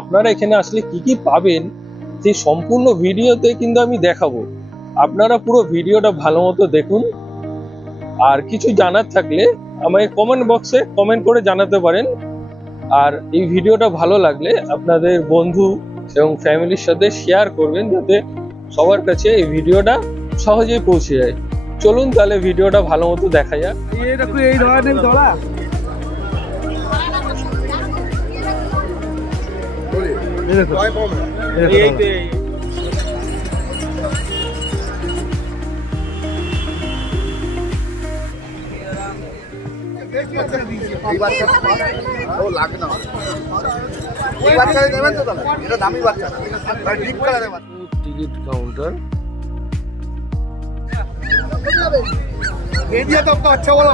আপনারা এখানে আসলে কি কি পাবেন সেই সম্পূর্ণ ভিডিওতে কিন্তু আমি দেখাবো। আপনারা পুরো ভিডিওটা ভালো মতো দেখুন। আর কিছু জানার থাকলে আমাকে কমেন্ট বক্সে কমেন্ট করে জানাতে পারেন। আর এই ভিডিওটা ভালো লাগলে আপনাদের বন্ধু এবং ফ্যামিলির সাথে শেয়ার করবেন, যাতে সবার কাছে এই ভিডিওটা সহজেই পৌঁছে যায়। চলুন তাহলে ভিডিওটা ভালো মতো দেখা যাক। এই ধরনের ধরা টিকিট কাউন্টার अच्छा वाला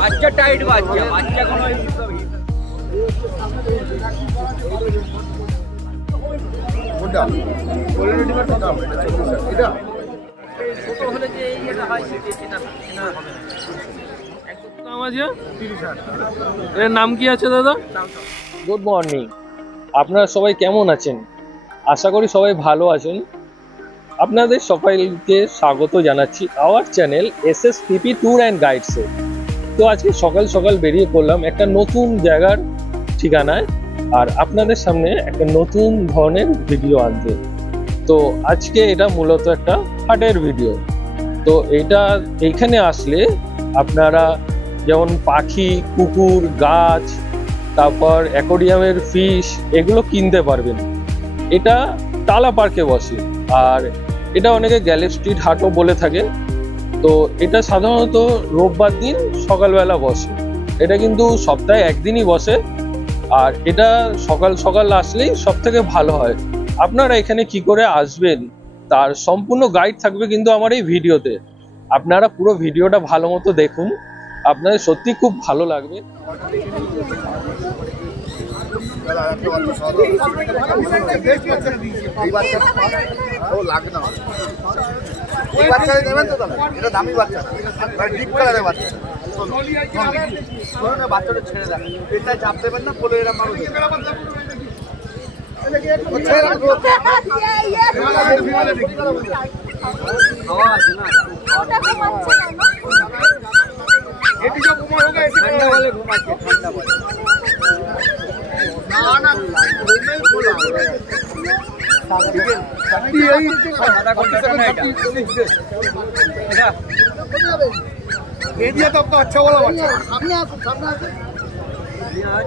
বাচ্চা টাইট বাচ্চা বাচ্চা কোনো ছোট হলে যে এটা হয় সেটা হবে না। এর নাম কি আছে দাদা? গুড মর্নিং, আপনারা সবাই কেমন আছেন? আশা করি সবাই ভালো আছেন। আপনাদের সবাইকে স্বাগত জানাচ্ছি our channel SSPP tour and গাইডসে। তো আজকে সকাল সকাল বেরিয়ে পড়লাম একটা নতুন জায়গার ঠিকানায়, আর আপনাদের সামনে একটা নতুন ধরনের ভিডিও আনতে। তো আজকে এটা মূলত একটা হাটের ভিডিও। তো এইখানে আসলে আপনারা যেমন পাখি, কুকুর, গাছ, তারপর অ্যাকোয়ারিয়ামের ফিশ এগুলো কিনতে পারবেন। এটা টালা পার্কে বসে, আর এটা অনেকে গ্যালি স্ট্রিট হাটও বলে থাকে। তো এটা সাধারণত রোববার দিন সকালবেলা বসে। এটা কিন্তু সপ্তাহে একদিনই বসে, আর এটা সকাল সকাল আসলেই সব থেকে ভালো হয়। আপনারা এখানে কি করে আসবেন তার সম্পূর্ণ গাইড থাকবে কিন্তু আমার এই ভিডিওতে। আপনারা পুরো ভিডিওটা ভালো মতো দেখুন, আপনাদের সত্যি খুব ভালো লাগবে। বাচ্চাটা ছেড়ে দেন, এটা চাপ দেবেন না, বলে এরা মানুষ एरिया तो आपका अच्छा वाला बच्चा सामने आ सामने आ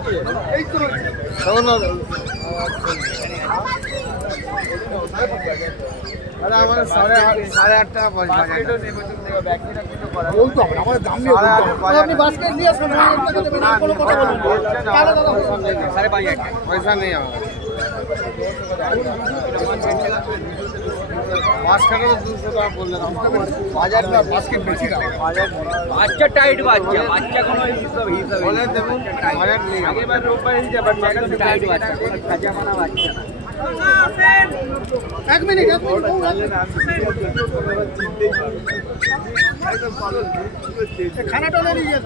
एक तो अरे हमारे 8:30 টাকা পয়সা এটা নির্বাচন থেকে ব্যাকি না কিছু করা বলতো আমাদের দাম নিয়ে আপনি বাস্কেট নিয়ে আসুন না টাকা দেবেন না কোনো কথা বলুন তাহলে দাদা 5.5 পয়সা নেই আমার বাস্কেটে 200 টাকা বললেন বাজার না বাস্কেট বেশি দাম বাচ্চা টাইট বাচ্চা বাচ্চা কোনো হিসাব বলে দেবেন বাজার নেই আগেবার রোববার হিসাবে বাচ্চা টাইট বাচ্চা কাঁচা মানা বাচ্চা এক মিনিট খানাটা নিয়ে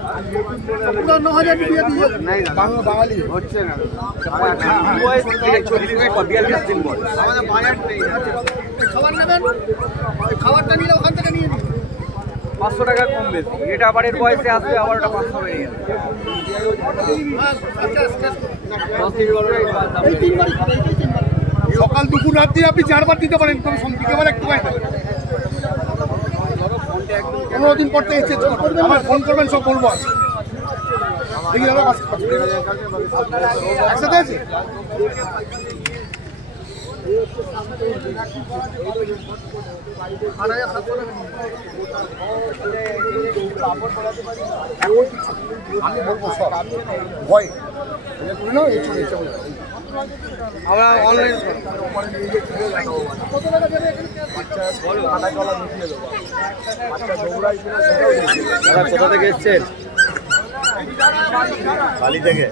পুরো 9000 দিয়ে দিয়ে নাই বাংলা বাঙালি হচ্ছে না বয়স 42 দিন বয়স আমাদের বাজার নেই খাবার নেবেন খাবারটা নিলে ওখান থেকে নিয়ে নিন 500 টাকা কম বেশি এটা আবার এর বয়সে আসবে আবার ওটা 500 বেরিয়ে যাবে এই তিনবার সকাল দুপুর রাত্রি আপনি 4 বার দিতে পারেন, তবে বিকেলবার একটু পাই না 15 দিন পর থেকে আমার ফোন করবেন, সব বলবো দেখি দাদা একসাথে আছে আমি বলবো সব ভয় না আমরা অনলাইন কোথা থেকে এসছেন? বালি থেকে।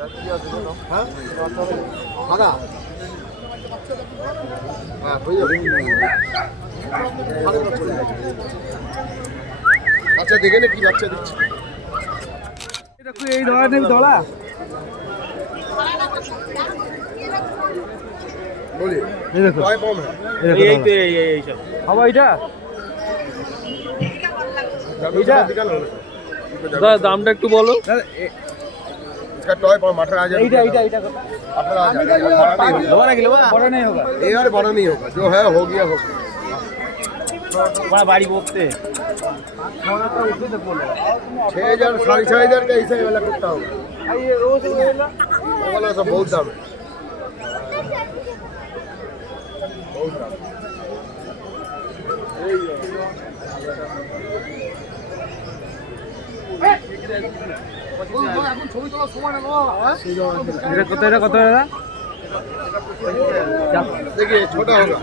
হ্যাঁ সাদা হ্যাঁ হয়ে যাবে আচ্ছা দেখে নে কি বাচ্চা দিচ্ছে এই ধরনের ধরা বলি এই দেখো কয় কম है এই তো এই সব বাবা এটা দাদা দামটা একটু বলো। इसका टॉय पर 18,000 এইটা 18,000 लोगा ना कि लोगा बड़ा नहीं होगा ये यार बड़ा नहीं होगा जो है हो गया बड़ा बाड़ी बोलते 6,000 6,500 का ऐसा वाला कुत्ता होगा ये रोज वो वाला सब बहुत दाम है बहुत दाम এখন ছবি তোলার সময় না এটা কত দাদা देखिए छोटा होगा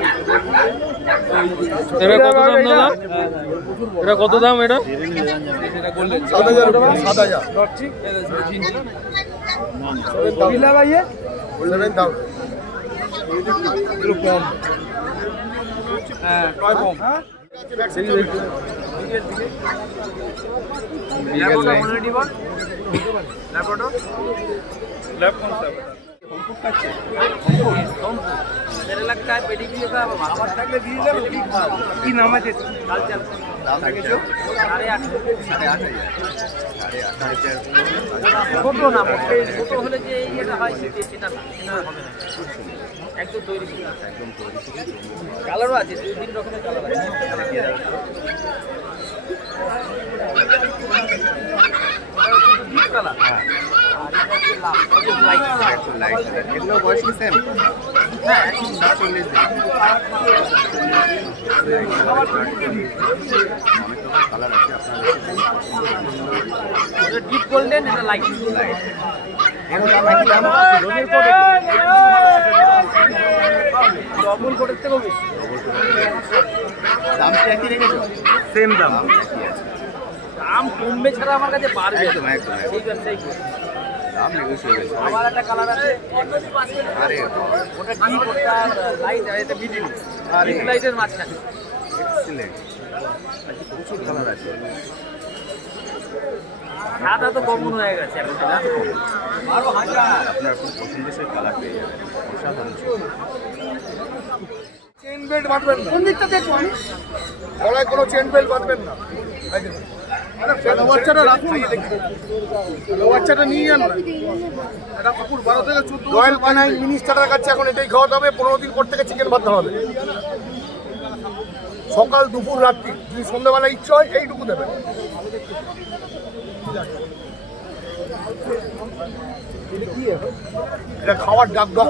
এটা কত দাম দাদা? এটা কত দাম এটা? 7,000 रुपया 7,000 बिल्ला भाई ये 7,000 कम हां टॉय कम मेरे लगता है पेडिग्री का हमारे टाइम दिए जाए की नाम है काल चल दाम দেখেছো 8,500 ছোট না ছোট হলে যে এটা হয় সেটা না হবে না একদম তৈরি কালারও আছে দুই তিন রকমের কালার আছে ডিপ কালার হ্যাঁ এগুলো বয়স কি সেম হ্যাঁ 47 দিন অনেক রকম কালার আছে আপনাদের ডিপ গোল্ডেন এটা লাইট এর দাম নাকি দাম রোজের কোট ডবল কোটের থেকেও বেশি দাম কি একই রেখেছো সেম দাম একই আছে দাম কমবে ছাড়া আমার কাছে পারবে একদম সেই ব্যবসায়ী দাম নেগোশিয়েবল আমার একটা কালার আছে আরে ওটা ডিপ ওটা লাইট আর এটা মিডিল আরে ডিপ লাইটের মাঝখানে এক্সিলেন্ট প্রচুর কালার আছে সাদা তো কমন হয়ে গেছে এখন 12,000 আপনার খুব পছন্দের সেই কালার পেয়ে যাবেন অসাধারণ চেইন বেল্ট বাঁধবেন না কোন দিকটা দেখুন গলায় কোনো চেইন বেল্ট বাঁধবেন না বাচ্চাটা রাখুন বাচ্চাটা নিয়ে যান না এটা কুকুর 12 থেকে 14 রয়্যাল কানাইন মিনিস্টারের কাছে এখন এটাই খাওয়াতে হবে 15 দিন পর থেকে চিকেন বাঁধতে হবে সকাল দুপুর রাত্রি যদি সন্ধ্যাবেলা ইচ্ছা হয় এইটুকু দেবেন এটা খাওয়ার ডাক ডক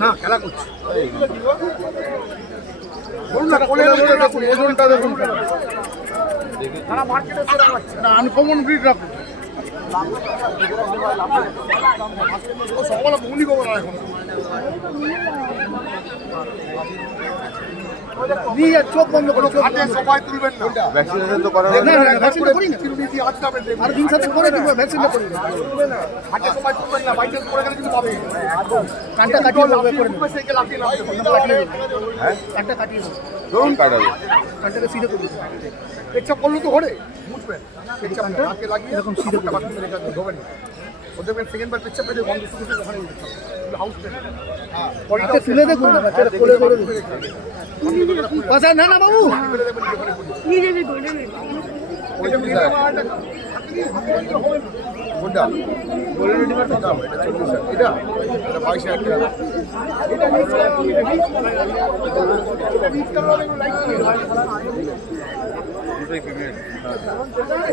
না খেলা করছি বলুন না কোলে রাখুন ওজনটা দেখুন সারা মার্কেটে সেরা আছে না আনকমন ব্রিড রাখুন সকলে ভুলি খবর না এখন নিয়ে চোখ বন্ধ করো হাতে সবাই তুলবেন না ভ্যাকসিনেশন তো করানো না ভ্যাকসিন করি না আর দিন সাথে করে দিব ভ্যাকসিন করি না হাতে সবাই তুলবেন না বাইরে করে গেলে কিন্তু পাবে কানটা কাটিয়ে লাগবে করে নেবে সাইকেল লাফিয়ে লাগবে হ্যাঁ কানটা কাটিয়ে দেবো ধরুন কাটাবে কানটাকে সিধে করে দেবো পেচ্ছাপ করলো তো ঘরে বুঝবেন পেচ্ছাপ নাকে লাগিয়ে এরকম সিধে করে বাথরুমে রেখে ধোবেন না ওদের সেকেন্ড বার পেচ্ছাপ পেলে বন্ধ শুরু ওখানে হাউস হাতে তুলে দেখুন না বাচ্চারা কোলে করে বাজা না না বাবু নিয়ে যাবি গোলে ওই যে কোনটা গোলে রেডিমেড দাম এটা 40 এটা 22,000 টাকা এটা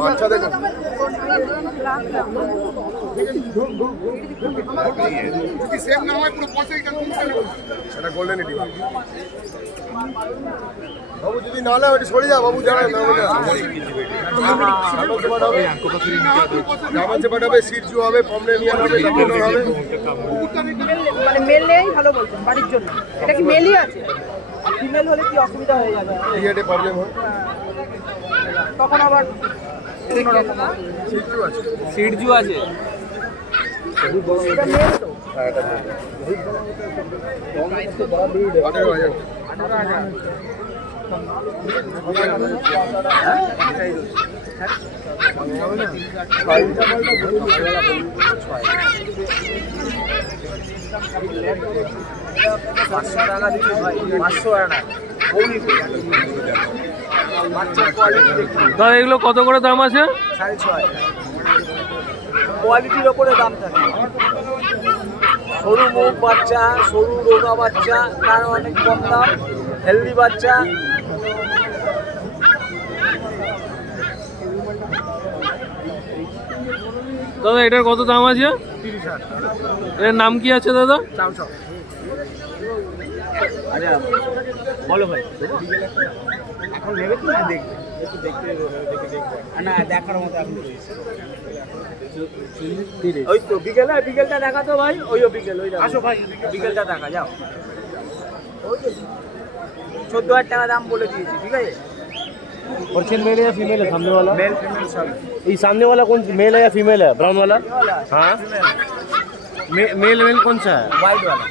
বাচ্চা দেখুন যদি সেম না হয় পুরো পয়সাই কেন এটা গোল্ডেন এটি বাবু যদি না হয় ওটা সরে যা বাবু জানা না জামা চেপাট হবে সিটজু হবে পমরেনিয়ান হবে ল্যাব্রাডর হবে মানে মেলেই ভালো বলছেন বাড়ির জন্য এটা কি মেলই আছে ফিমেল হলে কি অসুবিধা হয়ে যাবে পিরিয়ডে প্রবলেম হয় তখন আবার সিটজু আছে। দাদা এগুলো কত করে দাম আছে? 6.5। কোয়ালিটির ওপরে দাম থাকে। সরু মুখ বাচ্চা, সরু রোগা বাচ্চা তার অনেক কম দাম, হেলদি বাচ্চা দাদা এটার কত দাম আছে? 30,000। এর নাম কি আছে দাদা? চাও আচ্ছা বলো ভাই, এখন ভেবে তো না দেখবে, একটু দেখতে না দেখার মতো এখন রয়েছে। ওই তো বিকেলটা দেখা তো ভাই, ওইও বিকেল, ওই আসো ভাই বিকেলটা দেখা যাও। ওই তো 14,000 টাকা দাম বলে দিয়েছি, ঠিক আছে। पर्शियन मेल है या फीमेल है सामने वाला? मेल फीमेल सब। ये सामने वाला कौन मेल है या फीमेल है? ब्राउन वाला? हाँ मेल कौन सा है? वाइट वाला।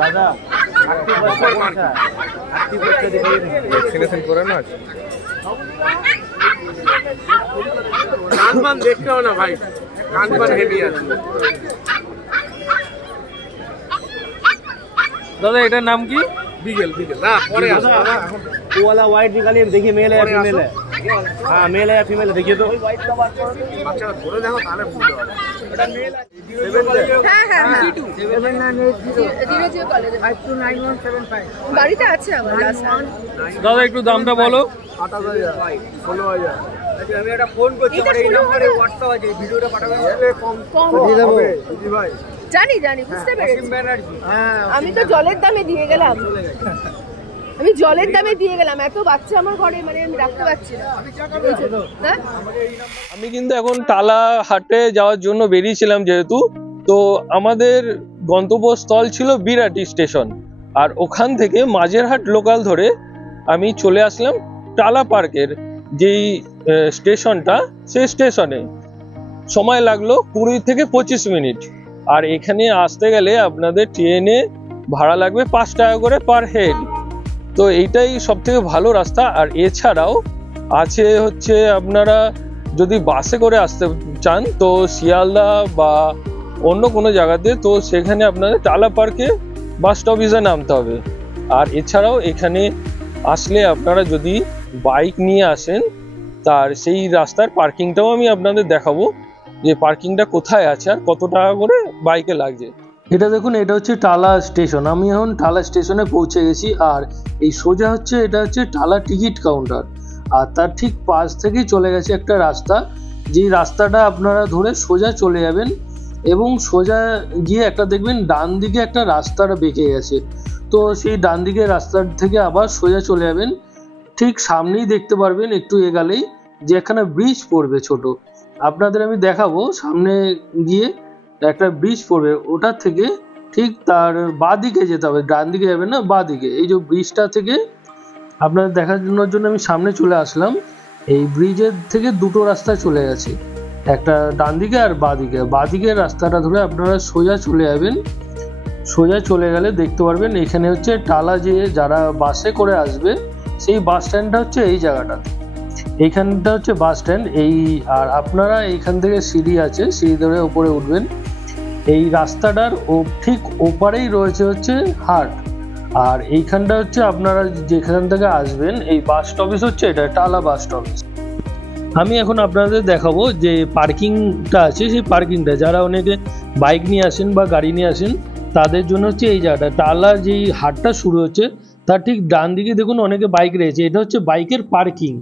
दादा ভ্যাকসিনেশন করে না কান পান দেখতে হবে না ভাই, কান পান হেভি আছে। দাদা এটার নাম কি? বিগেল না পরে আসো वो वाला व्हाइट निकालिए, देखिए मेल है या फीमेल है? हाँ मेल है या फीमेल है देखिए तो। বাচ্চারা ধরে দেখো তাহলে বুঝতে পারবে। এটা মেল আছে। হ্যাঁ হ্যাঁ হ্যাঁ 529175। বাড়িতে আছে আমার লাস্ট। দাদা একটু দামটা বলো। 28,000 16,000 আচ্ছা আমি একটা ফোন করছি, আমার এই নম্বরে হোয়াটসঅ্যাপ আছে, এই ভিডিওটা পাঠাবেন। কম দিয়ে দেবো জি ভাই। জানি বুঝতে পেরেছি। ব্যানার্জি আমি তো জলের দামে দিয়ে গেলাম, এত বাচ্চা আমার ঘরে, মানে আমি রাখতে পারছি না। হ্যাঁ আমি কিন্তু এখন টালা হাটে যাওয়ার জন্য বেরিয়েছিলাম, যেহেতু তো আমাদের গন্তব্যস্থল ছিল বিরাটি স্টেশন, আর ওখান থেকে মাঝেরহাট লোকাল ধরে আমি চলে আসলাম টালা পার্কের যেই স্টেশনটা, সেই স্টেশনে সময় লাগলো 20 থেকে 25 মিনিট। আর এখানে আসতে গেলে আপনাদের ট্রেনে ভাড়া লাগবে 5 টাকা করে পার হেড। তো এইটাই সব থেকে ভালো রাস্তা। আর এছাড়াও আছে হচ্ছে, আপনারা যদি বাসে করে আসতে চান তো শিয়ালদা বা অন্য কোনো জায়গাতে, তো সেখানে আপনাদের টালা পার্কে বাস স্টপেজে নামতে হবে। আর এছাড়াও এখানে আসলে আপনারা যদি বাইক নিয়ে আসেন, তার সেই রাস্তার পার্কিংটাও আমি আপনাদের দেখাবো, যে পার্কিংটা কোথায় আছে আর কত টাকা করে বাইকে লাগছে। এটা দেখুন, এটা হচ্ছে টালা স্টেশন। আমি এখন টালা স্টেশনে পৌঁছে গেছি। আর এই সোজা হচ্ছে, এটা হচ্ছে টালা টিকিট কাউন্টার। আর তার ঠিক পাশ থেকেই চলে গেছে একটা রাস্তা, যেই রাস্তাটা আপনারা ধরে সোজা চলে যাবেন, এবং সোজা গিয়ে একটা দেখবেন ডান দিকে একটা রাস্তাটা বেঁকে গেছে। তো সেই ডান দিকের রাস্তার থেকে আবার সোজা চলে যাবেন, ঠিক সামনেই দেখতে পারবেন একটু এগালেই যে এখানে ব্রিজ পড়বে ছোট, আপনাদের আমি দেখাবো। সামনে গিয়ে একটা ব্রিজ পড়বে, ওটা থেকে ঠিক তার বাঁ দিকে যেতে হবে, ডান দিকে যাবেন না, বাঁ দিকে। এই যে ব্রিজটা থেকে আপনাদের দেখানোর জন্য আমি সামনে চলে আসলাম। এই ব্রিজের থেকে দুটো রাস্তা চলে গেছে, একটা ডান দিকে আর বাঁ দিকে। বাঁ দিকের রাস্তাটা ধরে আপনারা সোজা চলে যাবেন। সোজা চলে গেলে দেখতে পারবেন এখানে হচ্ছে টালা, যে যারা বাসে করে আসবে সেই বাস স্ট্যান্ডটা হচ্ছে এই জায়গাটাতে। এইখানটা হচ্ছে বাস স্ট্যান্ড। আর আপনারা এইখান থেকে সিঁড়ি আছে, সিঁড়ি ধরে উপরে উঠবেন। এই রাস্তাটার ঠিক ওপারেই রয়েছে হচ্ছে হাট। আর এইখানটা হচ্ছে আপনারা যেখান থেকে আসবেন, এই বাস স্টপেজ হচ্ছে এটা টালা বাস স্টপেজ। আমি এখন আপনাদের দেখাবো যে পার্কিংটা আছে, সেই পার্কিংটা যারা অনেকে বাইক নিয়ে আসেন বা গাড়ি নিয়ে আসেন তাদের জন্য হচ্ছে এই জায়গাটা। টালার যেই হাটটা শুরু হচ্ছে তার ঠিক ডান দিকে দেখুন অনেকে বাইক রয়েছে, এটা হচ্ছে বাইকের পার্কিং।